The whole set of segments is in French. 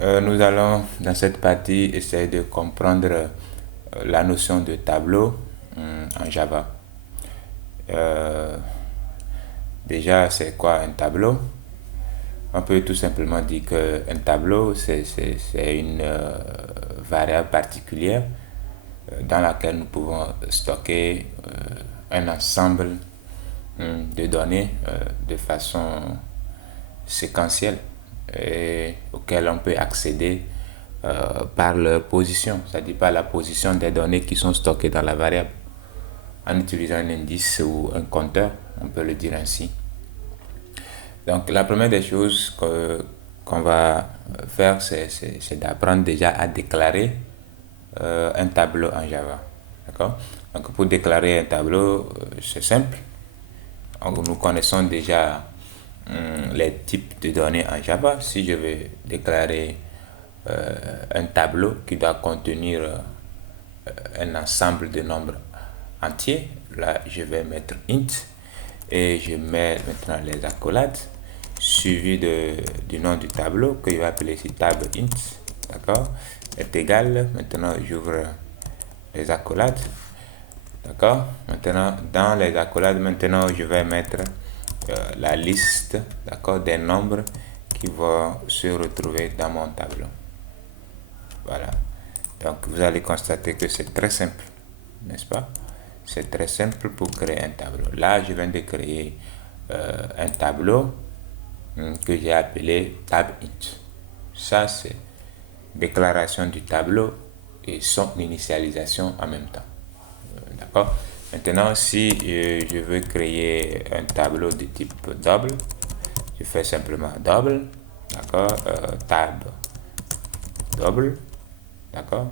Nous allons dans cette partie essayer de comprendre la notion de tableau en Java. Euh, Déjà, c'est quoi un tableau? On peut tout simplement dire qu'un tableau, c'est une variable particulière dans laquelle nous pouvons stocker un ensemble de données de façon séquentielle et auquel on peut accéder par leur position, c'est-à-dire par la position des données qui sont stockées dans la variable. En utilisant un indice ou un compteur, on peut le dire ainsi. Donc la première des choses qu'on va faire, c'est d'apprendre déjà à déclarer un tableau en Java. D'accord? Donc pour déclarer un tableau, c'est simple. Nous connaissons déjà les types de données en Java. Si je vais déclarer un tableau qui doit contenir un ensemble de nombres entiers, là je vais mettre int et je mets maintenant les accolades suivi du nom du tableau que je vais appeler ici tab int, d'accord, est égal. Maintenant j'ouvre les accolades, d'accord. Maintenant dans les accolades, maintenant je vais mettre la liste, d'accord, des nombres qui vont se retrouver dans mon tableau. Voilà. Donc vous allez constater que c'est très simple, n'est-ce pas? C'est très simple pour créer un tableau. Là, je viens de créer un tableau que j'ai appelé tab int. Ça, c'est déclaration du tableau et son initialisation en même temps. D'accord? Maintenant, si je veux créer un tableau de type double, je fais simplement double, d'accord, tab double, d'accord,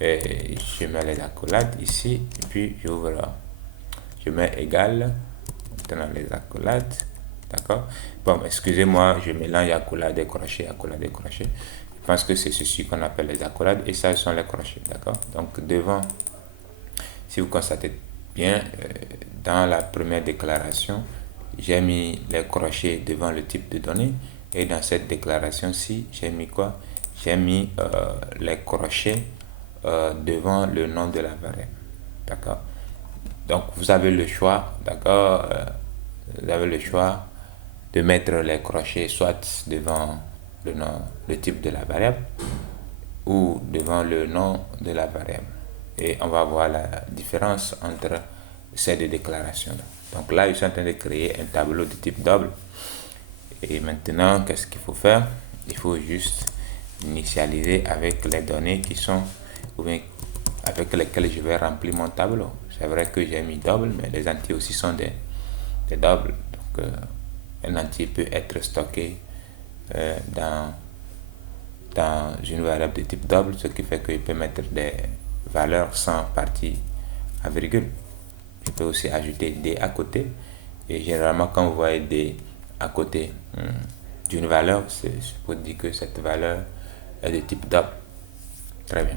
et je mets les accolades ici, et puis j'ouvre, je mets égal, maintenant les accolades, d'accord. Bon, excusez-moi, je mélange accolades et crochets, accolades et crochets. Je pense que c'est ceci qu'on appelle les accolades, et ça, ce sont les crochets, d'accord. Donc devant, si vous constatez bien, dans la première déclaration, j'ai mis les crochets devant le type de données, et dans cette déclaration-ci, j'ai mis quoi? J'ai mis les crochets devant le nom de la variable, d'accord. Donc vous avez le choix, d'accord, vous avez le choix de mettre les crochets soit devant le nom, le type de la variable ou devant le nom de la variable, et on va voir la différence entre ces deux déclarations là. Donc là je suis en train de créer un tableau de type double, et maintenant qu'est-ce qu'il faut faire? Il faut juste initialiser avec les données qui sont, ou bien avec lesquelles je vais remplir mon tableau. C'est vrai que j'ai mis double, mais les entiers aussi sont des doubles. Donc un entier peut être stocké dans une variable de type double, ce qui fait que je peux mettre des valeurs sans partie à virgule. Je peux aussi ajouter d à côté, et généralement quand vous voyez d à côté d'une valeur, c'est pour dire que cette valeur est de type double. Très bien.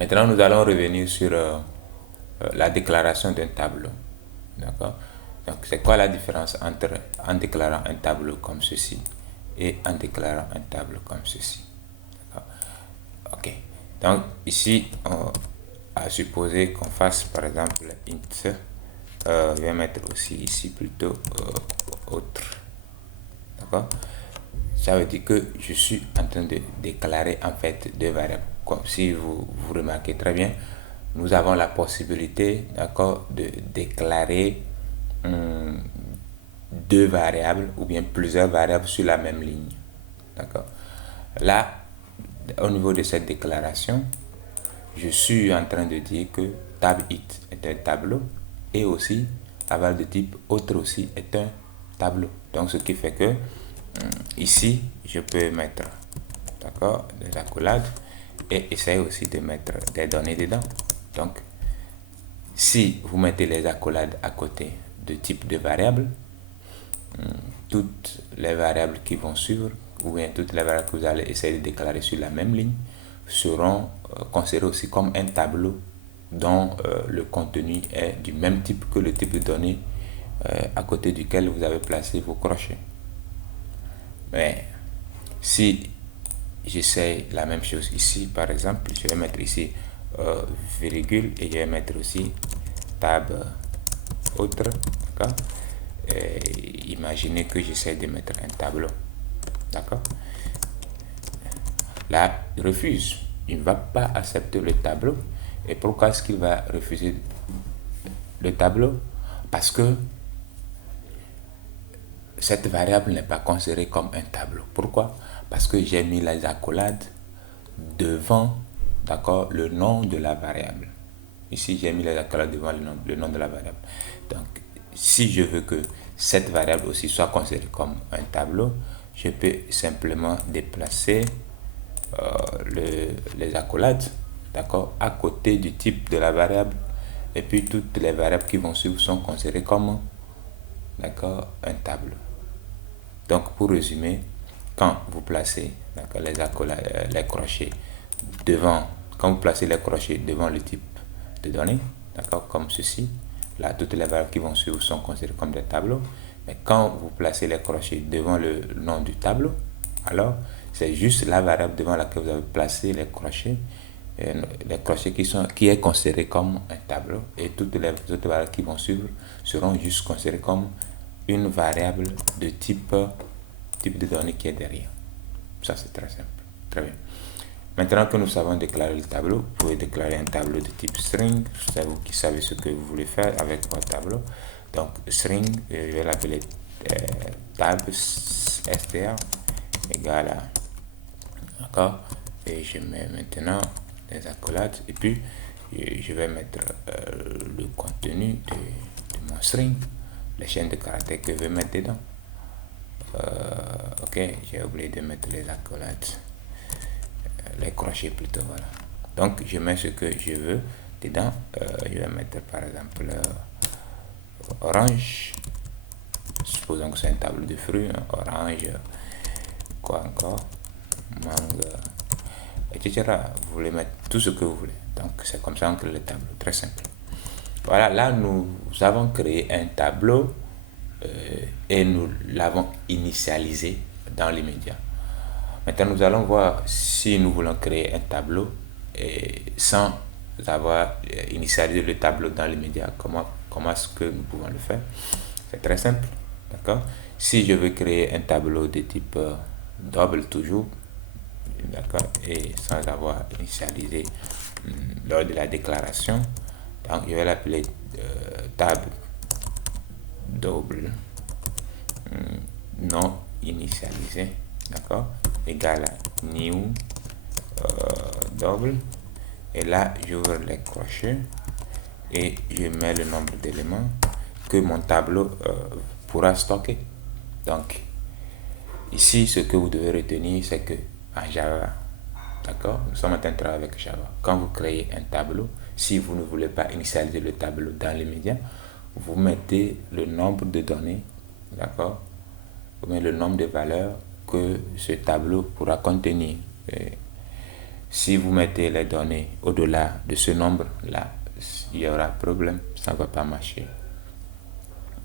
Maintenant nous allons revenir sur la déclaration d'un tableau, d'accord. Donc c'est quoi la différence entre en déclarant un tableau comme ceci et en déclarant un tableau comme ceci? Ok, donc ici on a supposé qu'on fasse par exemple int, je vais mettre aussi ici plutôt autre, d'accord. Ça veut dire que je suis en train de déclarer en fait deux variables. Comme si vous remarquez très bien, nous avons la possibilité, d'accord, de déclarer deux variables ou bien plusieurs variables sur la même ligne, d'accord. Là, au niveau de cette déclaration, je suis en train de dire que tab it est un tableau, et aussi la variable de type autre aussi est un tableau. Donc ce qui fait que ici je peux mettre, d'accord, des accolades et essayer aussi de mettre des données dedans. Donc si vous mettez les accolades à côté de type de variable, toutes les variables qui vont suivre, ou bien toutes les variables que vous allez essayer de déclarer sur la même ligne, seront considérées aussi comme un tableau dont le contenu est du même type que le type de données à côté duquel vous avez placé vos crochets. Mais si j'essaie la même chose ici. Par exemple, je vais mettre ici virgule et je vais mettre aussi tab autre. D'accord. Imaginez que j'essaie de mettre un tableau. D'accord. Là, il refuse. Il ne va pas accepter le tableau. Et pourquoi est-ce qu'il va refuser le tableau? Parce que cette variable n'est pas considérée comme un tableau. Pourquoi? Parce que j'ai mis les accolades devant, d'accord, le nom de la variable. Ici, j'ai mis les accolades devant le nom de la variable. Donc, si je veux que cette variable aussi soit considérée comme un tableau, je peux simplement déplacer les accolades, d'accord, à côté du type de la variable. Et puis, toutes les variables qui vont suivre sont considérées comme, d'accord, un tableau. Donc, pour résumer, quand vous placez les accolades, les crochets devant, quand vous placez les crochets devant le type de données, d'accord, comme ceci, là, toutes les variables qui vont suivre sont considérées comme des tableaux. Mais quand vous placez les crochets devant le nom du tableau, alors c'est juste la variable devant laquelle vous avez placé les crochets qui est considéré comme un tableau, et toutes les autres variables qui vont suivre seront juste considérées comme une variable de type de données qui est derrière. Ça, c'est très simple. Très bien. Maintenant que nous savons déclarer le tableau, vous pouvez déclarer un tableau de type string. C'est vous qui savez ce que vous voulez faire avec votre tableau. Donc, string, je vais l'appeler tab str égale à, d'accord, et je mets maintenant les accolades, et puis je vais mettre le contenu de mon string, les chaînes de caractères que je vais mettre dedans. Ok, j'ai oublié de mettre les accolades, les crochets plutôt, voilà. Donc je mets ce que je veux dedans. Je vais mettre par exemple orange, supposons que c'est un tableau de fruits, hein, orange, quoi encore, mangue, etc. Vous voulez mettre tout ce que vous voulez. Donc c'est comme ça qu'on crée le tableau, très simple. Voilà, là nous avons créé un tableau et nous l'avons initialisé dans l'immédiat. Maintenant, nous allons voir si nous voulons créer un tableau sans avoir initialisé le tableau dans l'immédiat. Comment est-ce que nous pouvons le faire? C'est très simple. D'accord? Si je veux créer un tableau de type double toujours, d'accord, et sans avoir initialisé lors de la déclaration, donc je vais l'appeler tab double non initialisé, d'accord, égal à new double, et là j'ouvre les crochets et je mets le nombre d'éléments que mon tableau pourra stocker. Donc ici, ce que vous devez retenir, c'est que en Java, d'accord, nous sommes en train de travailler avec Java. Quand vous créez un tableau, si vous ne voulez pas initialiser le tableau dans l'immédiat, vous mettez le nombre de données, d'accord, vous mettez le nombre de valeurs que ce tableau pourra contenir. Et si vous mettez les données au-delà de ce nombre-là, il y aura problème, ça ne va pas marcher.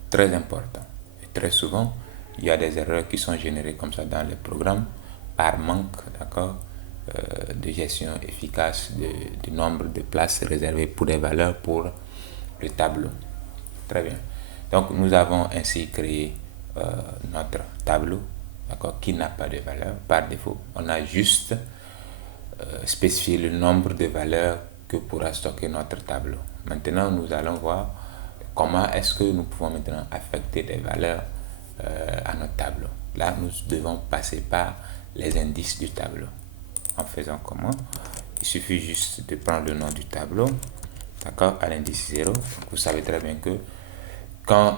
Très important. Et très souvent, il y a des erreurs qui sont générées comme ça dans les programmes par manque, d'accord, de gestion efficace du nombre de places réservées pour des valeurs pour le tableau. Très bien. Donc, nous avons ainsi créé notre tableau, d'accord, qui n'a pas de valeur par défaut. On a juste spécifié le nombre de valeurs que pourra stocker notre tableau. Maintenant, nous allons voir comment est-ce que nous pouvons maintenant affecter des valeurs à notre tableau. Là, nous devons passer par les indices du tableau. En faisant comment? Il suffit juste de prendre le nom du tableau, d'accord, à l'indice 0. Vous savez très bien que quand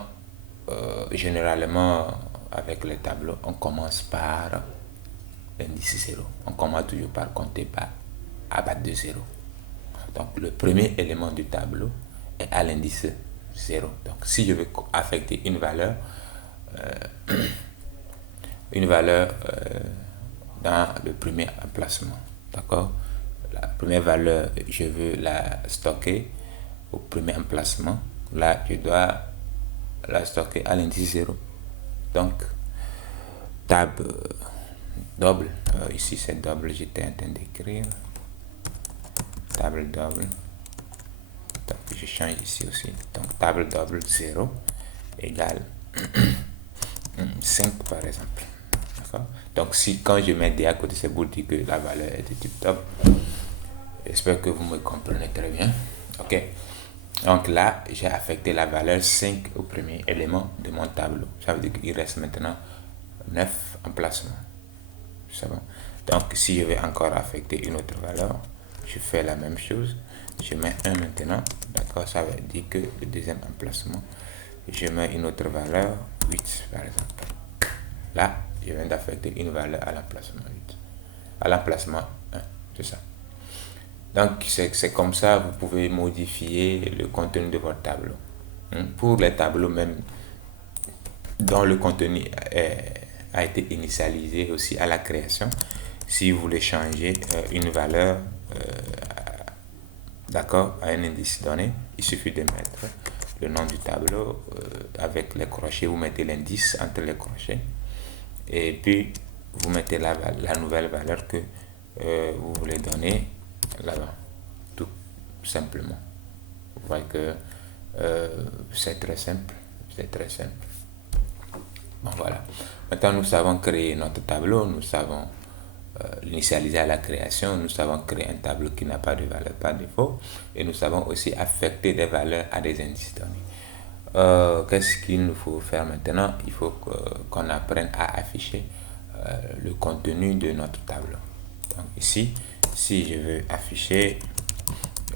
généralement avec les tableaux, on commence par l'indice 0. On commence toujours par compter par à partir de 0. Donc le premier élément du tableau est à l'indice 0. Donc si je veux affecter une valeur dans le premier emplacement, d'accord, la première valeur, je veux la stocker au premier emplacement, là je dois la stocker à l'indice 0. Donc double. Ici, c'est double. J'étais en train d'écrire. Table double. Donc, je change ici aussi. Donc, table double 0 égale 5 par exemple. Donc, si quand je mets D à côté, c'est pour dire que la valeur est de type double. J'espère que vous me comprenez très bien. Ok. Donc là, j'ai affecté la valeur 5 au premier élément de mon tableau. Ça veut dire qu'il reste maintenant 9 emplacements. C'est bon. Donc, si je vais encore affecter une autre valeur, je fais la même chose. Je mets 1 maintenant. D'accord. Ça veut dire que le deuxième emplacement, je mets une autre valeur, 8 par exemple. Là, je viens d'affecter une valeur à l'emplacement 8. À l'emplacement 1. C'est ça. Donc, c'est comme ça, vous pouvez modifier le contenu de votre tableau. Pour les tableaux même dont le contenu a été initialisé aussi à la création, si vous voulez changer une valeur, d'accord, à un indice donné, il suffit de mettre le nom du tableau avec les crochets, vous mettez l'indice entre les crochets et puis vous mettez la nouvelle valeur que vous voulez donner là-bas, tout simplement. Vous voyez que c'est très simple, Bon, voilà. Maintenant, nous savons créer notre tableau, nous savons l'initialiser à la création, nous savons créer un tableau qui n'a pas de valeur par défaut et nous savons aussi affecter des valeurs à des indices donnés. Qu'est-ce qu'il nous faut faire maintenant? Il faut qu'on apprenne à afficher le contenu de notre tableau. Donc ici, si je veux afficher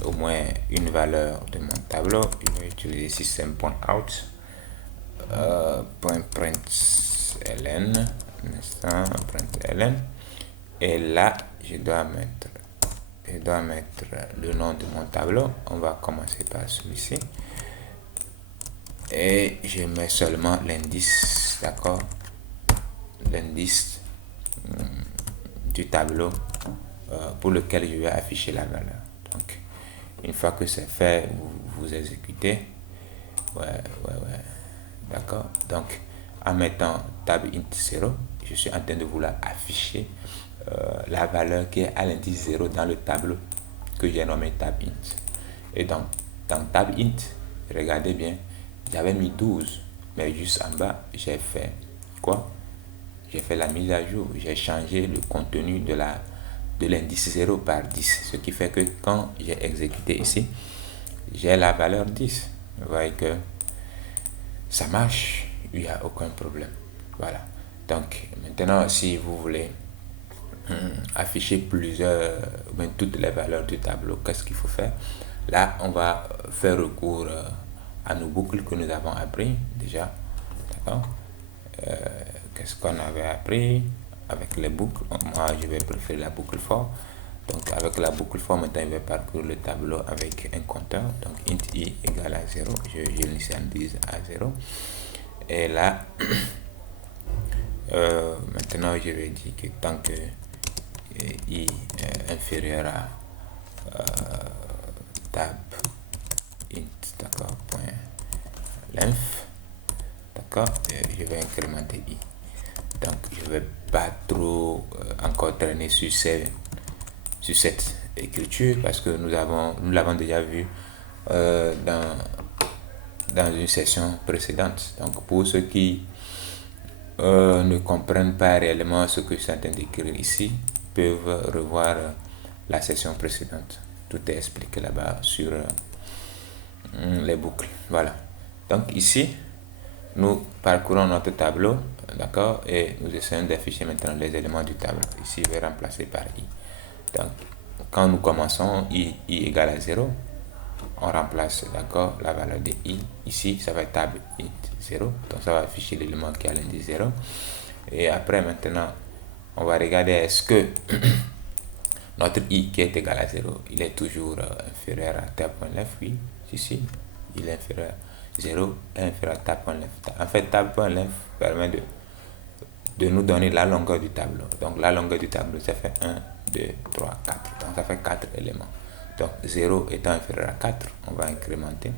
au moins une valeur de mon tableau, je vais utiliser system.out .println et là je dois mettre le nom de mon tableau. On va commencer par celui-ci et je mets seulement l'indice, d'accord, l'indice du tableau pour lequel je vais afficher la valeur. Donc une fois que c'est fait, vous exécutez. Ouais. D'accord. Donc en mettant tab int 0, je suis en train de vouloir afficher la valeur qui est à l'indice 0 dans le tableau que j'ai nommé tab int. Et donc dans tab int, regardez bien, j'avais mis 12, mais juste en bas j'ai fait quoi? J'ai fait la mise à jour, j'ai changé le contenu de l'indice 0 par 10, ce qui fait que quand j'ai exécuté ici, j'ai la valeur 10. Vous voyez que ça marche, il n'y a aucun problème. Voilà. Donc maintenant, si vous voulez afficher toutes les valeurs du tableau, qu'est-ce qu'il faut faire? Là, on va faire recours à nos boucles que nous avons appris déjà. D'accord. Qu'est-ce qu'on avait appris avec les boucles? Moi, je vais préférer la boucle for. Donc avec la boucle for, maintenant je vais parcourir le tableau avec un compteur. Donc int i égale à 0, je l'initialise à 0. Et là, maintenant je vais dire que tant que i est inférieur à tab int, d'accord, point length, d'accord, je vais incrémenter i. Donc je ne vais pas trop encore traîner sur cette écriture parce que nous l'avons déjà vu dans une session précédente. Donc pour ceux qui ne comprennent pas réellement ce que je suis en train d'écrire ici, peuvent revoir la session précédente. Tout est expliqué là-bas sur les boucles. Voilà. Donc ici, nous parcourons notre tableau, d'accord, et nous essayons d'afficher maintenant les éléments du tableau. Ici, je vais remplacer par i. Donc, quand nous commençons, i égale à 0, on remplace, d'accord, la valeur de i. Ici, ça va être tab int 0, donc ça va afficher l'élément qui a l'indice 0. Et après, maintenant, on va regarder est-ce que notre i qui est égal à 0, il est toujours inférieur à tab.length. Oui, ici, il est inférieur à 0 et inférieur à tab.length. En fait, tab.length permet de nous donner la longueur du tableau. Donc la longueur du tableau, ça fait 1, 2, 3, 4. Donc ça fait 4 éléments. Donc 0 étant inférieur à 4, on va incrémenter.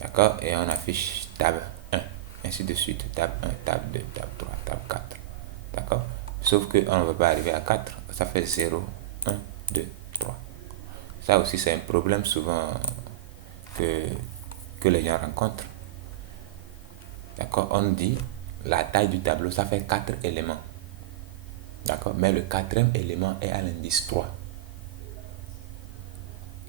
D'accord? Et on affiche tab 1. Ainsi de suite. Tab 1, tab 2, tab 3, tab 4. D'accord? Sauf qu'on ne va pas arriver à 4. Ça fait 0, 1, 2, 3. Ça aussi, c'est un problème souvent que les gens rencontrent. D'accord? On dit la taille du tableau, ça fait 4 éléments. D'accord? Mais le quatrième élément est à l'indice 3.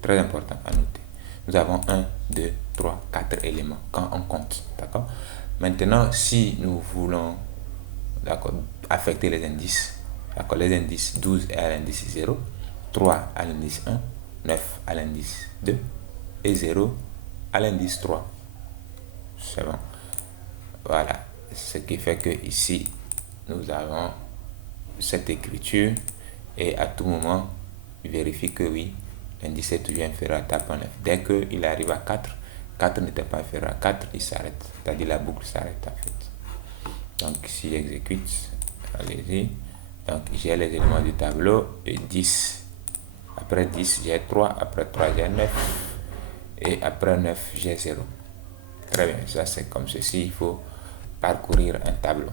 Très important à noter. Nous avons 1, 2, 3, 4 éléments quand on compte. D'accord? Maintenant, si nous voulons affecter les indices, d'accord, les indices 12 est à l'indice 0, 3 à l'indice 1, 9 à l'indice 2 et 0 à l'indice 3. C'est bon. Voilà. Ce qui fait que ici, nous avons cette écriture et à tout moment, il vérifie que oui, l'indice est toujours inférieur à table 9. Dès qu'il arrive à 4, 4 n'était pas inférieur à 4, il s'arrête. C'est-à-dire la boucle s'arrête en fait. Donc si j'exécute, allez-y. Donc j'ai les éléments du tableau et 10. Après 10, j'ai 3. Après 3, j'ai 9. Et après 9, j'ai 0. Très bien, ça c'est comme ceci. Il faut parcourir un tableau.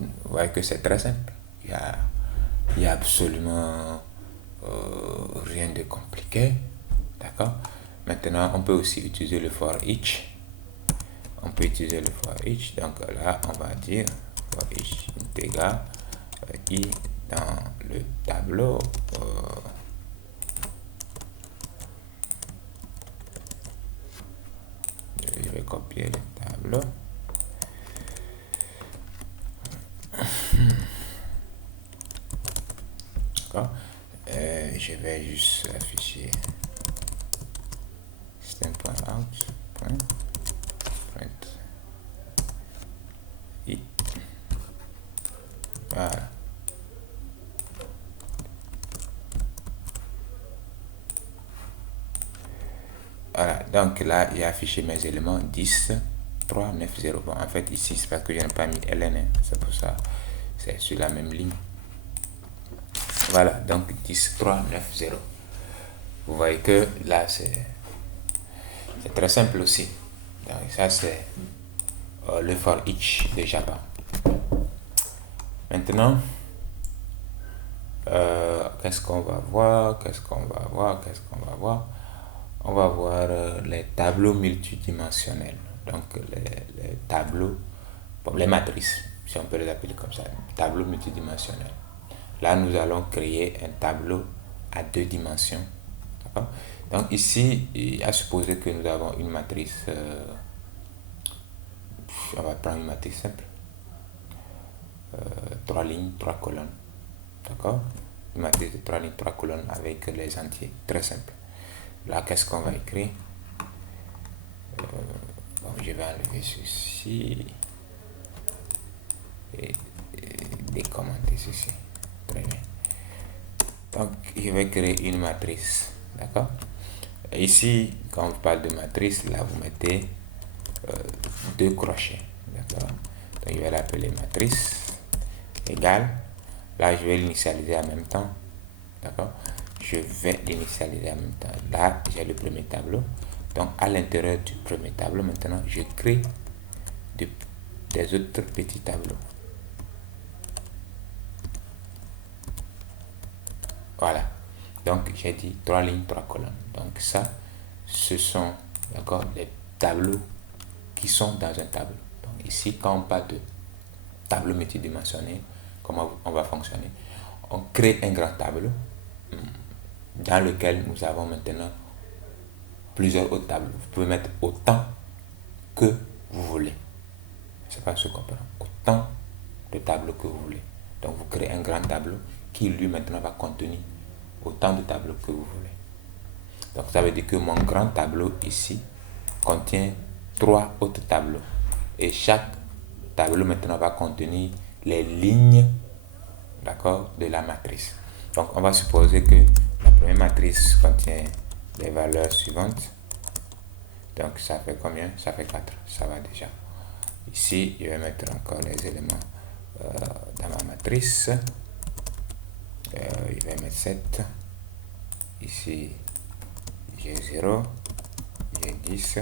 Vous voyez que c'est très simple. Il y a absolument rien de compliqué. D'accord? Maintenant, on peut aussi utiliser le for each. On peut utiliser le for each. Donc là, on va dire for each intégral i dans le tableau. Je vais copier le tableau. D'accord? Je vais juste afficher system.out. I. Voilà. Voilà, donc là, il a affiché mes éléments 10, 3, 9, 0. Bon, en fait, ici, c'est parce que je n'ai pas mis ln, c'est pour ça, c'est sur la même ligne. Voilà, donc 10, 3, 9, 0. Vous voyez que là, c'est très simple aussi. Donc, ça, c'est le for each de Java. Maintenant, qu'est-ce qu'on va voir? On va voir les tableaux multidimensionnels. Donc, les tableaux, bon, les matrices, si on peut les appeler comme ça, tableaux multidimensionnels. Là, nous allons créer un tableau à 2 dimensions. D'accord? Donc, ici, il a supposé que nous avons une matrice. On va prendre une matrice simple. 3 lignes, 3 colonnes. D'accord? Une matrice de 3 lignes, 3 colonnes avec les entiers. Très simple. Là, qu'est-ce qu'on va écrire? Bon, je vais enlever ceci et décommenter ceci. Très bien. Donc, je vais créer une matrice. D'accord? Ici, quand on parle de matrice, là, vous mettez 2 crochets. D'accord? Donc, je vais l'appeler matrice égale. Là, je vais l'initialiser en même temps. D'accord? Je vais l'initialiser en même temps. Là, j'ai le premier tableau. Donc, à l'intérieur du premier tableau, maintenant, je crée des autres petits tableaux. Voilà. Donc, j'ai dit 3 lignes, 3 colonnes. Donc, ça, ce sont, d'accord, les tableaux qui sont dans un tableau. Donc, ici, quand on parle de tableau multidimensionnel, comment on va fonctionner? On crée un grand tableau dans lequel nous avons maintenant plusieurs autres tableaux. Vous pouvez mettre autant que vous voulez. Je ne sais pas si vous comprenez. Autant de tableaux que vous voulez. Donc, vous créez un grand tableau qui, lui, maintenant, va contenir autant de tableaux que vous voulez. Donc, ça veut dire que mon grand tableau ici contient 3 autres tableaux. Et chaque tableau, maintenant, va contenir les lignes, d'accord, de la matrice. Donc, on va supposer que la première matrice contient les valeurs suivantes. Donc, ça fait combien? Ça fait 4. Ça va déjà. Ici, je vais mettre encore les éléments dans ma matrice. Je vais mettre 7. Ici, j'ai 0. J'ai 10.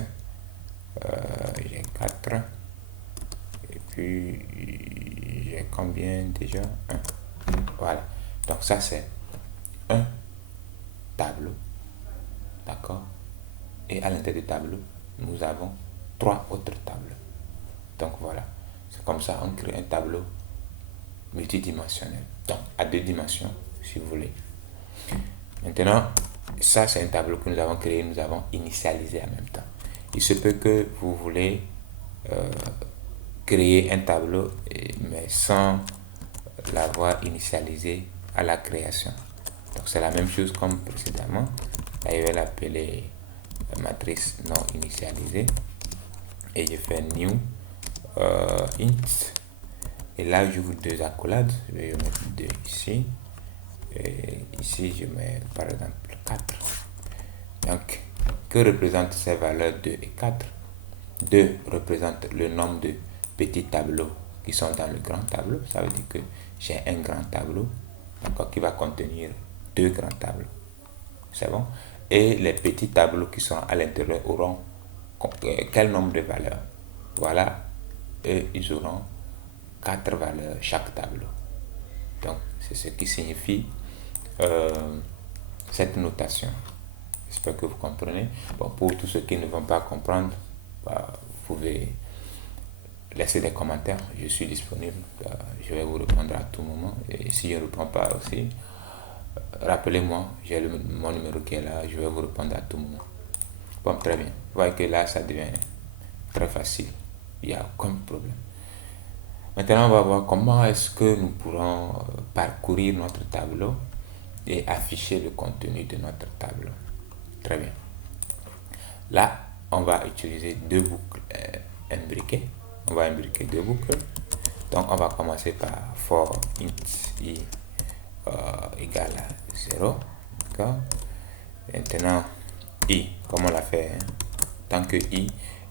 J'ai 4. Et puis, j'ai combien déjà? Un. Voilà. Donc ça, c'est un tableau. D'accord? Et à l'intérieur du tableau, nous avons 3 autres tableaux. Donc voilà. C'est comme ça, on crée un tableau multidimensionnel. Donc à 2 dimensions, si vous voulez. Maintenant, ça c'est un tableau que nous avons créé, nous avons initialisé en même temps. Il se peut que vous voulez créer un tableau, mais sans l'avoir initialisé à la création. Donc c'est la même chose comme précédemment. Là, je vais l'appeler matrice non initialisée. Et je fais new int. Et là, j'ouvre 2 accolades. Je vais mettre 2 ici. Et ici, je mets par exemple 4. Donc, que représentent ces valeurs 2 et 4? 2 représente le nombre de petits tableaux qui sont dans le grand tableau. Ça veut dire que j'ai un grand tableau, d'accord, qui va contenir 2 grands tableaux. C'est bon? Et les petits tableaux qui sont à l'intérieur auront quel nombre de valeurs? Voilà, eux, ils auront 4 valeurs chaque tableau. Donc, c'est ce qui signifie cette notation. J'espère que vous comprenez. Bon, pour tous ceux qui ne vont pas comprendre, vous pouvez laisser des commentaires. Je suis disponible. Je vais vous répondre à tout moment. Et si je ne réponds pas aussi, rappelez-moi, j'ai mon numéro qui est là. Je vais vous répondre à tout moment. Bon, très bien. Vous voyez que là, ça devient très facile. Il n'y a aucun problème. Maintenant, on va voir comment est-ce que nous pourrons parcourir notre tableau et afficher le contenu de notre tableau. Très bien. Là, on va utiliser 2 boucles imbriquées. On va imbriquer 2 boucles. Donc, on va commencer par for int i égale à 0. D'accord. Maintenant, i, comme on l'a fait, hein, tant que i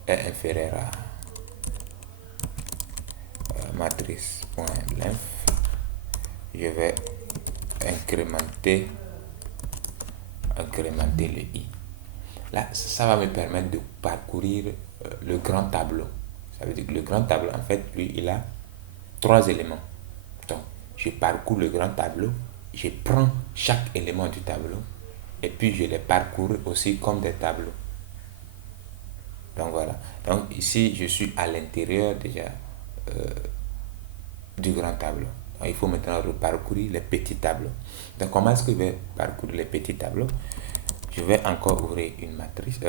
est inférieur à matrice.length, je vais incrémenter le i. Là, ça va me permettre de parcourir le grand tableau. Ça veut dire que le grand tableau, en fait, lui, il a 3 éléments. Donc, je parcours le grand tableau, je prends chaque élément du tableau et puis je les parcours aussi comme des tableaux. Donc, voilà. Donc, ici, je suis à l'intérieur déjà du grand tableau. Donc, il faut maintenant reparcourir les petits tableaux. Donc, comment est-ce que je vais parcourir les petits tableaux? Je vais encore ouvrir une matrice.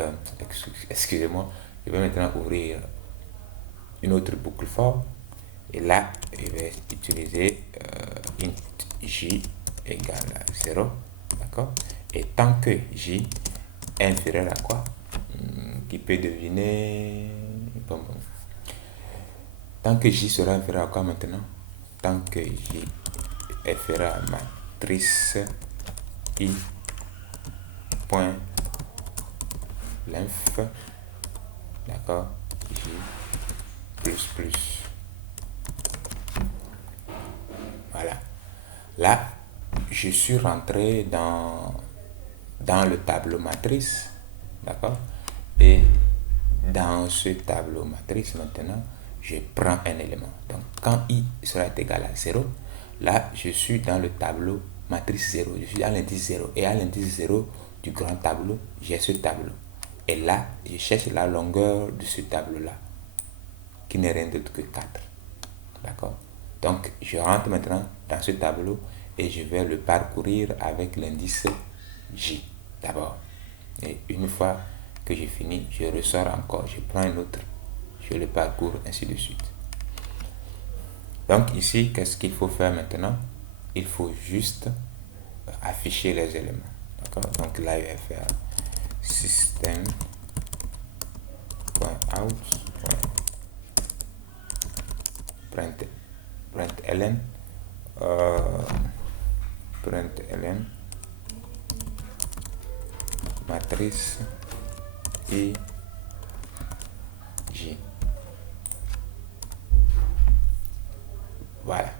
Excusez-moi. Je vais maintenant ouvrir une autre boucle for. Et là, je vais utiliser int j égale à 0. D'accord? Et tant que j est inférieur à quoi? Qui peut deviner? Bon. Tant que j sera inférieur à quoi maintenant? Tant que j est inférieur à matrice i point length, d'accord, j plus. Voilà. Là, je suis rentré dans le tableau matrice, d'accord, et dans ce tableau matrice maintenant, je prends un élément. Donc, quand i sera égal à 0, là, je suis dans le tableau matrice 0. Je suis à l'indice 0. Et à l'indice 0 du grand tableau, j'ai ce tableau. Et là, je cherche la longueur de ce tableau-là, qui n'est rien d'autre que 4. D'accord? Donc, je rentre maintenant dans ce tableau et je vais le parcourir avec l'indice J d'abord. Et une fois que j'ai fini, je ressors encore, je prends un autre, je le parcours, ainsi de suite. Donc ici, qu'est-ce qu'il faut faire maintenant? Il faut juste afficher les éléments. D'accord? Donc là, je vais faire system.out println matrice et j. Voilà.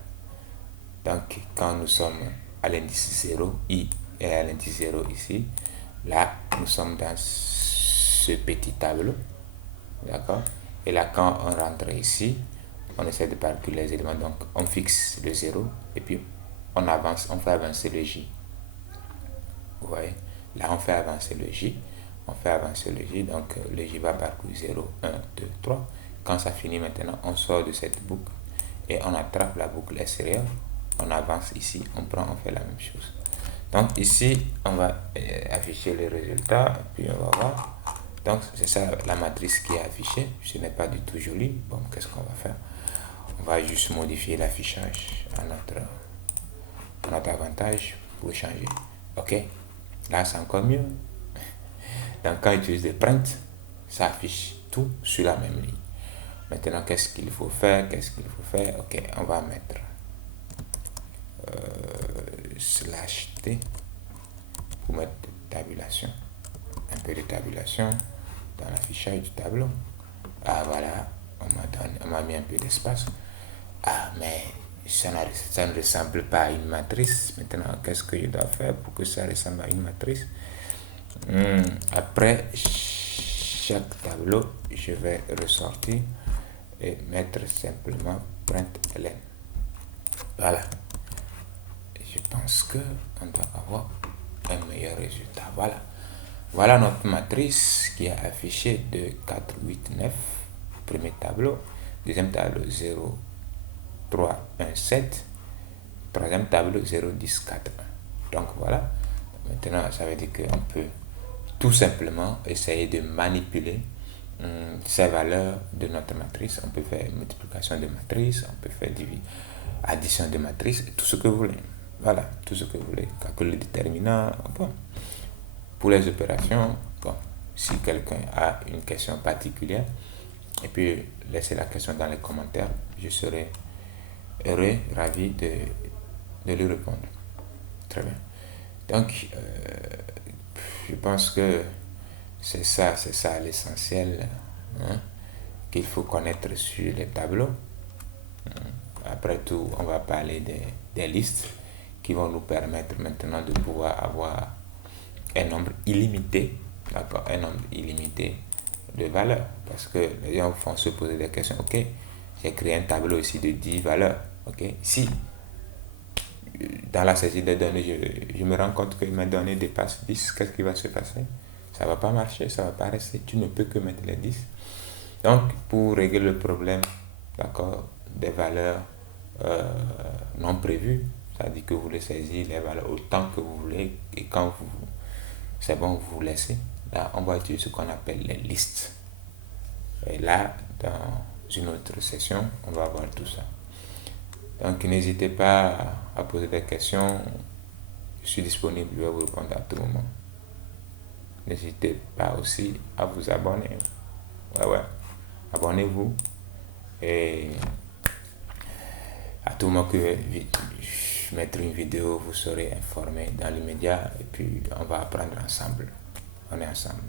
Donc quand nous sommes à l'indice 0, i est à l'indice 0 ici, là nous sommes dans ce petit tableau, d'accord. Et là quand on rentre ici, on essaie de calculer les éléments. Donc, on fixe le 0 et puis on avance, on fait avancer le J. Vous voyez, là, on fait avancer le J. On fait avancer le J. Donc, le J va parcourir 0, 1, 2, 3. Quand ça finit maintenant, on sort de cette boucle et on attrape la boucle extérieure. On avance ici, on prend, on fait la même chose. Donc, ici, on va afficher les résultats et puis on va voir. Donc, c'est ça la matrice qui est affichée. Ce n'est pas du tout joli. Bon, qu'est-ce qu'on va faire? On va juste modifier l'affichage à notre avantage pour changer. Ok, là c'est encore mieux. Donc quand on utilise le print, ça affiche tout sur la même ligne. Maintenant, qu'est-ce qu'il faut faire? Ok, on va mettre /t pour mettre tabulation. Un peu de tabulation dans l'affichage du tableau. Ah voilà, on m'a mis un peu d'espace. Ah, mais ça ne ressemble pas à une matrice. Maintenant, qu'est-ce que je dois faire pour que ça ressemble à une matrice? Après chaque tableau, je vais ressortir et mettre simplement println. Voilà. Et je pense que on doit avoir un meilleur résultat. Voilà. Voilà notre matrice qui est affichée de 4, 8, 9. Premier tableau. Deuxième tableau 0, 3, 1, 7. Troisième tableau 0, 10, 4, 1. Donc voilà. Maintenant, ça veut dire qu'on peut tout simplement essayer de manipuler ces valeurs de notre matrice. On peut faire multiplication de matrice, on peut faire addition de matrice, tout ce que vous voulez. Voilà, tout ce que vous voulez. Calculer le déterminant. Bon. Pour les opérations, bon, si quelqu'un a une question particulière, et puis laissez la question dans les commentaires, je serai heureux, ravi de lui répondre. Très bien. Donc, je pense que c'est ça l'essentiel, hein, qu'il faut connaître sur les tableaux. Après tout, on va parler des listes qui vont nous permettre maintenant de pouvoir avoir un nombre illimité, d'accord, un nombre illimité de valeurs. Parce que les gens vont se poser des questions. Ok, j'ai créé un tableau ici de 10 valeurs. Ok, si dans la saisie des données, je me rends compte que mes données dépassent 10, qu'est-ce qui va se passer? Ça ne va pas marcher, ça ne va pas rester. Tu ne peux que mettre les 10. Donc, pour régler le problème, d'accord, des valeurs non prévues, c'est-à-dire que vous voulez saisir les valeurs autant que vous voulez et quand c'est bon, vous laissez. Là, on va utiliser ce qu'on appelle les listes. Et là, dans une autre session, on va voir tout ça. Donc, n'hésitez pas à poser des questions. Je suis disponible, je vais vous répondre à tout moment. N'hésitez pas aussi à vous abonner. Ouais. Abonnez-vous. Et à tout moment que je mettrai une vidéo, vous serez informé dans l'immédiat. Et puis, on va apprendre ensemble. On est ensemble.